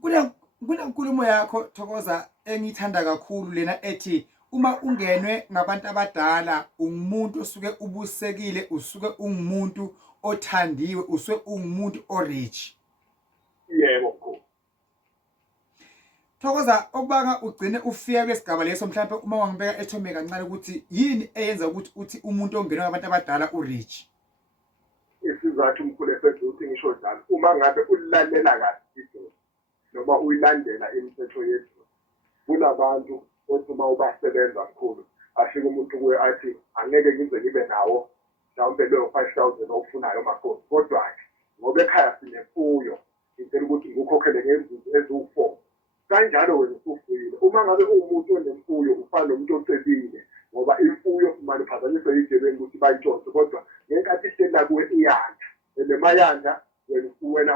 Kunenkulumo yakho Thokoza engithanda kakhulu lena ethi uma ungenwe ngabantu abadala ungumuntu osuke ubusekile, usuke ungumuntu othandiwe, usuke ungumuntu orich. Yebo. Thokoza okubanga ugcine ufika kwesigaba leso mhlawumbe uma wangibeka ethome kancane ukuthi yini eyenza ukuthi uthi umuntu ongenwe ngabantu abadala urich. Isizathu umkhulu efethu ukuthi ngisho njalo uma ngabe ulilalela kahle noma uyilandela imithetho yethu kunabantu othi uma ubasebenza kakhulu afike umuntu kuye athi angeke ngize ngibe nawo mhlawumbe leyo 5,000 ofunayo makhosi kodwa-ke ngoba ekhaya sinemfuyo ngicela ukuthi ngikukhokhele ngezinto eziwu-4 kanjalo wena usufuyile uma ngabe uwumuntu onemfuyo ufana nomuntu ocebile ngoba imfuyo maniphazanyiswe yigebengu ukuthi bayitshonse kodwa ngenkathi ihlela kuwe iyanda mayanda wena